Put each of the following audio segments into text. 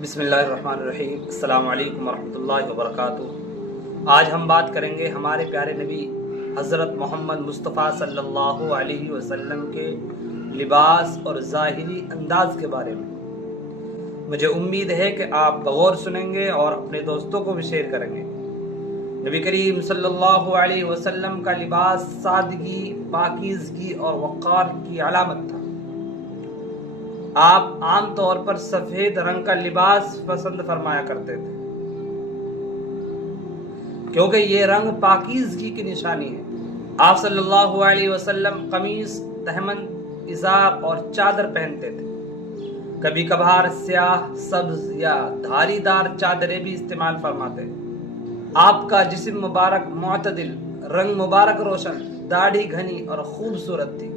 بسم اللہ الرحمن الرحیم۔ السلام علیکم ورحمۃ اللہ وبرکاتہ۔ آج ہم بات کریں گے ہمارے پیارے نبی حضرت محمد مصطفیٰ صلی اللہ علیہ وسلم کے لباس اور ظاہری انداز کے بارے میں۔ مجھے امید ہے کہ آپ بغور سنیں گے اور اپنے دوستوں کو بھی شیئر کریں گے۔ نبی کریم صلی اللہ علیہ وسلم کا لباس سادگی، پاکیزگی اور وقار کی علامت تھا۔ آپ عام طور پر سفید رنگ کا لباس پسند فرمایا کرتے تھے کیونکہ یہ رنگ پاکیزگی کی نشانی ہے۔ آپ صلی اللہ علیہ وسلم قمیص، تہمند، ازار اور چادر پہنتے تھے۔ کبھی کبھار سیاہ، سبز یا دھاری دار چادریں بھی استعمال فرماتے۔ آپ کا جسم مبارک معتدل، رنگ مبارک روشن، داڑھی گھنی اور خوبصورت تھی۔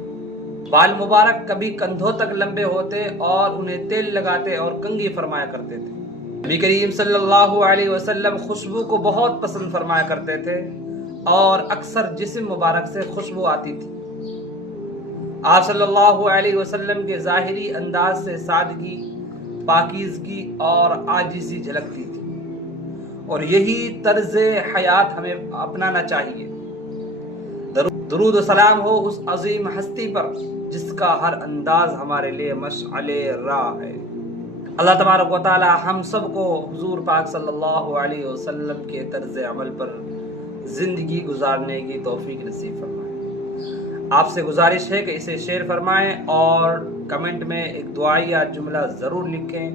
بال مبارک کبھی کندھوں تک لمبے ہوتے اور انہیں تیل لگاتے اور کنگھی فرمایا کرتے تھے۔ نبی کریم صلی اللہ علیہ وسلم خوشبو کو بہت پسند فرمایا کرتے تھے اور اکثر جسم مبارک سے خوشبو آتی تھی۔ آپ صلی اللہ علیہ وسلم کے ظاہری انداز سے سادگی، پاکیزگی اور عاجزی جھلکتی تھی، اور یہی طرز حیات ہمیں اپنانا چاہیے۔ درود و سلام ہو اس عظیم ہستی پر جس کا ہر انداز ہمارے لیے مشعل راہ ہے۔ اللہ تبارک و تعالی ہم سب کو حضور پاک صلی اللہ علیہ وسلم کے طرز عمل پر زندگی گزارنے کی توفیق نصیب فرمائے۔ آپ سے گزارش ہے کہ اسے شیئر فرمائیں اور کمنٹ میں ایک دعائیہ جملہ ضرور لکھیں۔